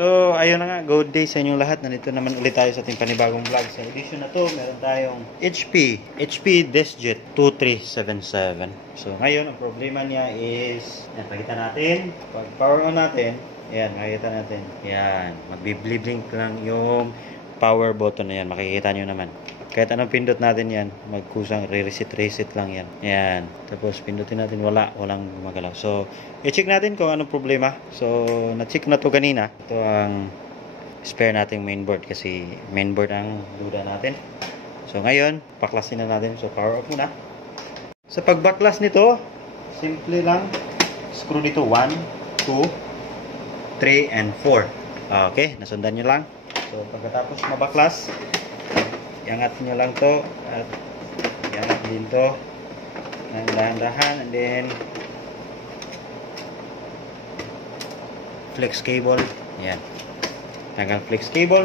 So, ayun na nga, good day sa inyong lahat. Nandito naman ulit tayo sa ating panibagong vlog. Sa edition na to, meron tayong HP DeskJet 2377. So, ngayon, ang problema niya is, yan, pakita natin. Pag power on natin, yan, makikita natin. Yan, magbi-blink lang yung power button na yan. Makikita nyo naman. Kahit anong pindot natin yan, magkusang reset lang yan. Yan. Tapos pindutin natin, walang magalaw. So, i-check natin kung anong problema. So, na-check na to kanina. Ito ang spare nating mainboard kasi mainboard ang duda natin. So, ngayon, baklasin na natin. So, power off muna. Sa pagbaklas nito, simple lang. Screw dito 1, 2, 3, and 4. Okay, nasundan nyo lang. So, pagkatapos mabaklas, iangat nyo lang to at iangat din to ng dahan-dahan, and then flex cable. Yan, tanggal flex cable.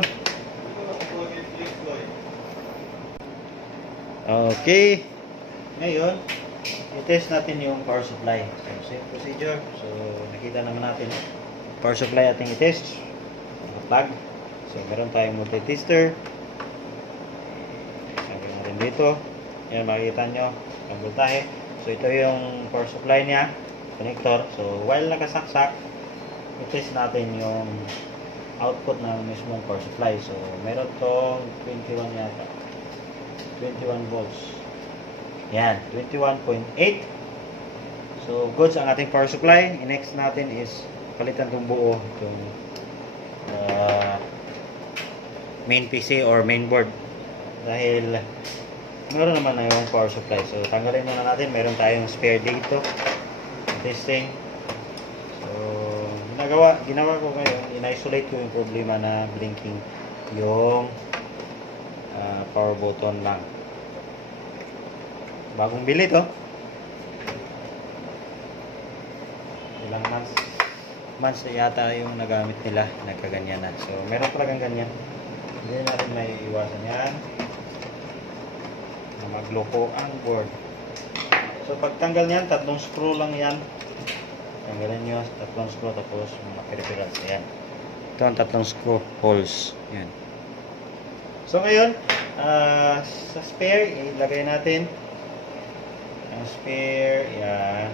Okay, ngayon i-test natin yung power supply. So, same procedure. So, nakita naman natin power supply ating i-test. Plug. So, meron tayong multi-tester dito. Yan, makikita nyo ang voltahe. So, ito yung power supply niya, connector. So, while nakasaksak, i-test natin yung output ng mismong power supply. So, meron tong 21 yata. 21 volts. Yan, 21.8. So, goods ang ating power supply. Next natin is palitan tong buo, itong main PC or mainboard. Dahil meron naman na yung power supply. So, tanggalin muna natin. Meron tayong spare dito. Testing. So, ginawa ko ngayon, in-isolate ko yung problema na blinking yung power button lang. Bagong bili to. Ilang months na yata yung nagamit nila. Nagkaganyan na. So, meron talagang ganyan. Hindi natin may iwasan yan. Magloko ang board. So, pagtanggal niyan, tatlong screw lang yan. Tanggalin nyo, tatlong screw, tapos mga peripherals. Ayan. Ito ang tatlong screw holes. Ayan. So, ngayon, sa spare, ilagay natin. Ang spare, yan.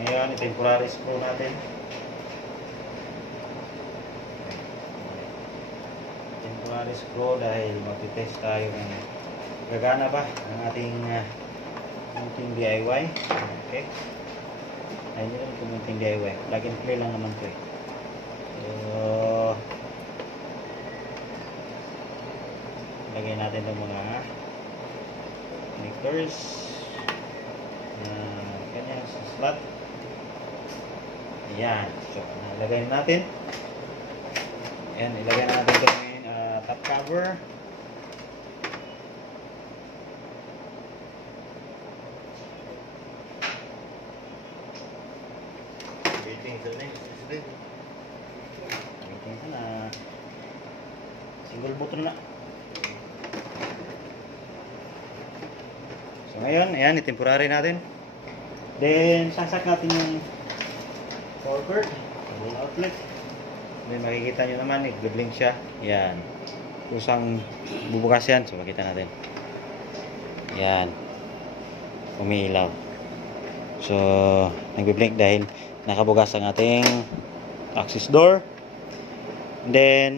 Ngayon, temporary screw natin. Temporary screw dahil mag-test tayo kung gagana ba ang ating DIY. Okay. Ayun yun yung ating DIY. Plug and play lang naman ito eh. So, lagay natin itong mga connectors. Ganyan sa slot. Ayan. So, ilagay natin. Ayan, ilagay natin ito top cover. Waiting na. Single button na. So ngayon, ayan, i-temporary natin. Then, sasak natin yung forward, yung outlet. Then, makikita nyo naman, nag-blink siya. Ayan. Kusang bubukas yan. So, makita natin. Ayan. Umiilaw. So, nag-blink dahil nakabugas ang ating access door. And then,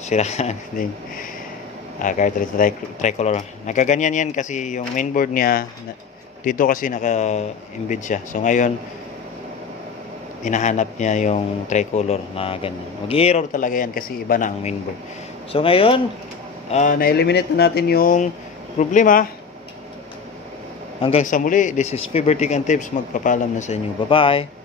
siraan din. Cartridge na tricolor. Nakaganyan yan kasi yung mainboard niya, dito kasi naka-embed siya. So, ngayon, hinahanap niya yung tricolor na ganyan. Mag-error talaga yan kasi iba na ang mainboard. So ngayon, na-eliminate na natin yung problema. Hanggang sa muli, this is Fibertic and Tips. Magpapaalam na sa inyo. Bye-bye!